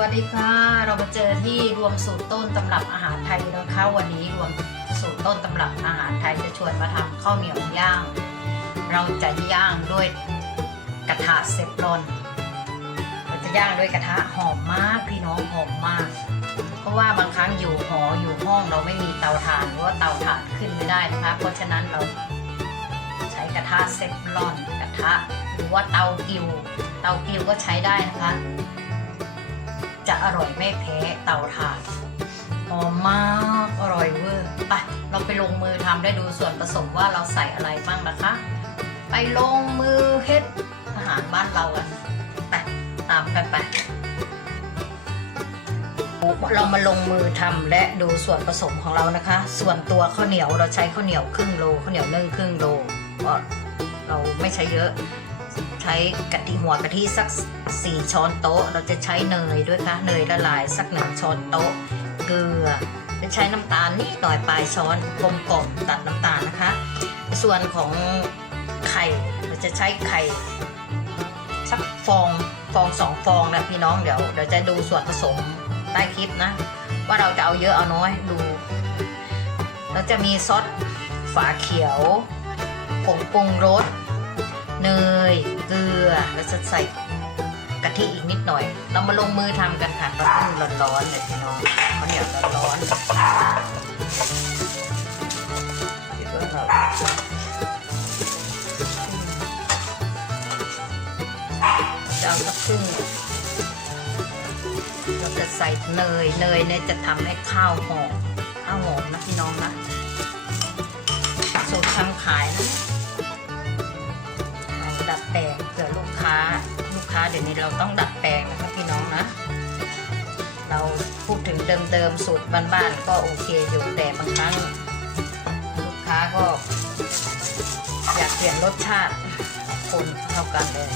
วัสดีค่ะ เรามาเจอที่รวมสูตรต้นตำรับอาหารไทยนะคะวันนี้รวมสูตรต้นตำรับอาหารไทยจะชวนมาทำข้าวเหนียวย่าง เราจะย่างด้วยกระทะเซฟรอนเราจะย่างด้วยกระทะหอมมากพี่น้องหอมมาก เพราะว่าบางครั้งอยู่หออยู่ห้องเราไม่มีเตาถ่านหรือว่าเตาถ่านขึ้นไม่ได้นะคะ เพราะฉะนั้นเราใช้กระทะเซฟรอนกระทะหรือว่าเตากิวเตากิวก็ใช้ได้นะคะ จะอร่อยไม่แพ้เตาถ่านหอมมากอร่อยเวอร์ไปเราไปลงมือทำได้ดูส่วนผสมว่าเราใส่อะไรบ้างนะคะ ไปลงมือเฮ็ดอาหารบ้านเรากันไปตามกันไปเรามาลงมือทำและดูส่วนผสมของเรานะคะ ส่วนตัวข้าวเหนียวเราใช้ข้าวเหนียวครึ่งโลข้าวเหนียวนึ่งครึ่งโลก็เราไม่ใช้เยอะ ใช้กะทิหัวกะทิสัก 4 ช้อนโต๊ะ เราจะใช้เนยด้วยค่ะเนยละลายสักหนึ่งช้อนโต๊ะ เกลือ จะใช้น้ำตาลนิดหน่อยปลายช้อนกลมกล่อมตัดน้ำตาลนะคะ ส่วนของไข่เราจะใช้ไข่สักฟองฟองสองฟองนะพี่น้องเดี๋ยวเดี๋ยวจะดูส่วนผสมใต้คลิปนะ ว่าเราจะเอาเยอะเอาน้อยดูแล้วจะมีซอสฝาเขียวผงปรุงรส เนยเกลือแล้วจะใส่กะทิอีกนิดหน่อย เรามาลงมือทำกันค่ะเราต้องร้อนๆเลยพี่น้องเขาวเหนียวร้อนๆคิดว่าเราจะเอาสักครึ่งเราจะใส่เนยเนยเนี่ยจะทำให้ข้าวหอมข้าวหอมนะพี่น้องนะสูตรทำขายนะ เดี๋ยวนี้เราต้องดัดแปลงนะคะพี่น้องนะ เราพูดถึงเดิมๆสูตรบ้านๆก็โอเคอยู่แต่บางครั้งลูกค้าก็ อยากเปลี่ยนรสชาติคนเท่ากันเลย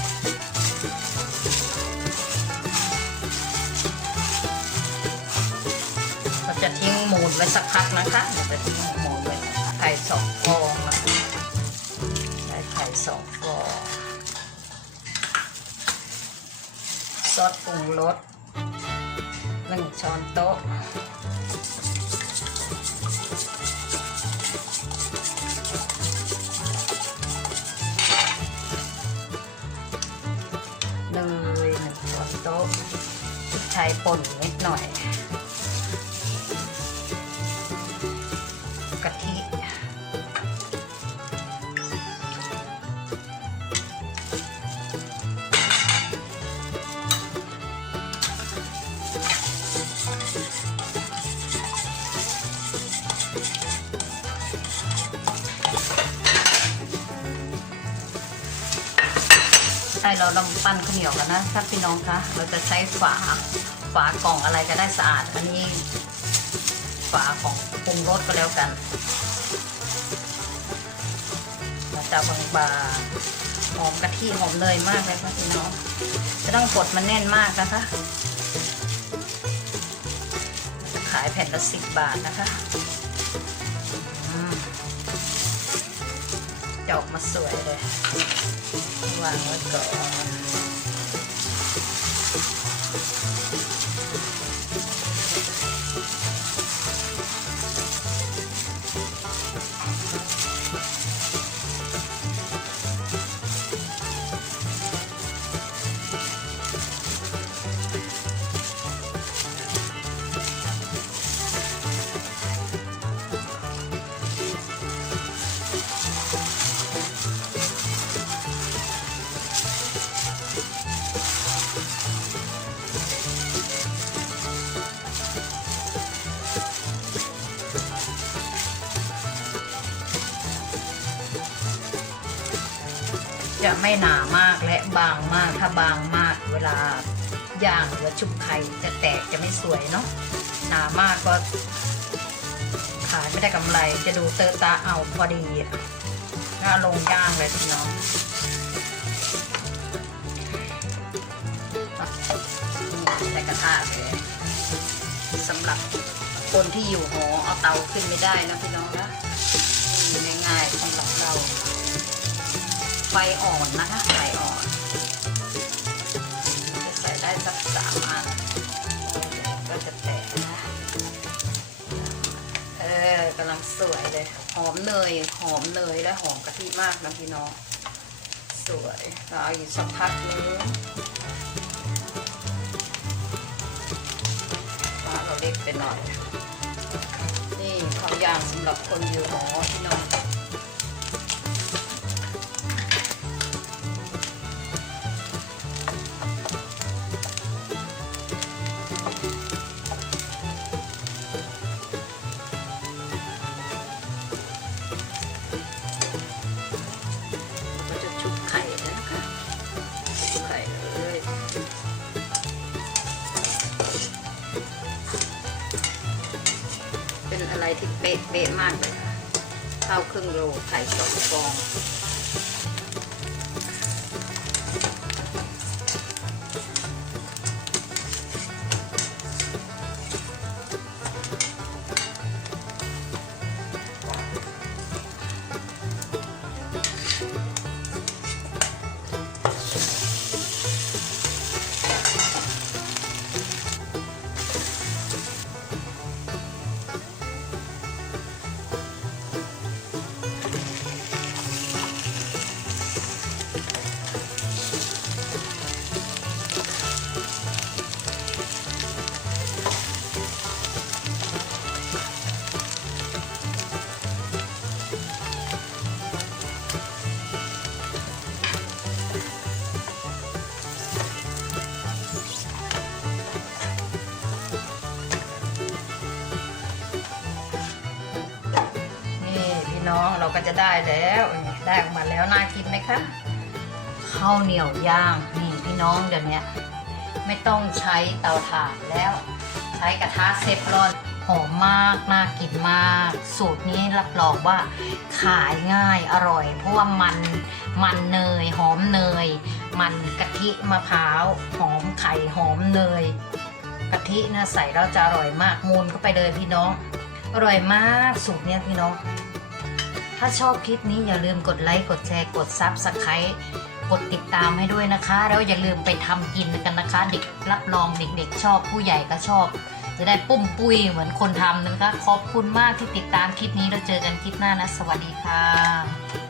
เราจะทิ้งมูลไว้สักพักนะคะเราจะทิ้งมูลไว้ไข่สองฟองนะคะใส่ไข่สองฟอง ซอสปรุงรสหนึ่งช้อนโต๊ะ เลยหนึ่งช้อนโต๊ะพริกไทยป่นนิดหน่อย ช่เราลองปั้นข้าวเหนียวกันนะครับพี่น้องคะเราจะใช้ฝาฝากล่องอะไรก็ได้สะอาด อันนี้ฝาของปรุงรสก็แล้วกันเราจะบางบางๆหอมกะทิหอมเนยมากเลยค่ะพี่น้องจะต้องกดมันแน่นมากนะคะจะขายแผ่นละสิบบาทนะคะจะออกมาสวยเลย วางไจะไม่หนามากและบางมากถ้าบางมากเวลาย่างหรือชุบไข่จะแตกจะไม่สวยเนาะหนามากก็ขายไม่ได้กำไรจะดูเตอตาเอาพอดีน่าลงย่างเลยพี่น้องใส่กระทะเลยสำหรับคนที่อยู่หอเอาเตาขึ้นไม่ได้นะพี่น้อง ไฟอ่อนนะคะไฟอ่อนจะใส่ได้สักสามอันก็จะแตกนะเออกำลังสวยเลยหอมเนยหอมเนยและหอมกะทิมากนะพี่น้องสวยเราเอาอยู่สักพักนึงฟ้าเราเล็กไปหน่อยนี่เขาย่างสำหรับคนอยู่หอพี่น้อง ที่เป๊ะเป๊ะมากเลยค่ะข้าวครึ่งโลไข่สองฟอง เราก็จะได้แล้วได้ออกมาแล้วน่ากินไหมคะข้าวเหนียวย่างนี่พี่น้องเดี๋ยวนี้ไม่ต้องใช้เตาถ่านแล้ว ใช้กระทะเซฟรอนหอมมากน่ากินมาก สูตรนี้รับรองว่าขายง่ายอร่อย เพราะว่ามันมันเนยหอมเนย มันกะทิมะพร้าวหอมไข่หอมเนยกะทินะใส่แล้วจะอร่อยมากมูนเข้าไปเลยพี่น้อง อร่อยมากสูตรเนี้ยพี่น้อง ถ้าชอบคลิปนี้อย่าลืมกดไลค์กดแชร์กดซับสไครต์กดติดตามให้ด้วยนะคะ แล้วอย่าลืมไปทำกินกันนะคะ เด็กรับรองเด็กๆ ชอบผู้ใหญ่ก็ชอบ จะได้ปุ้มปุ้ยเหมือนคนทำนะคะ ขอบคุณมากที่ติดตามคลิปนี้แล้วเจอกันคลิปหน้านะ สวัสดีค่ะ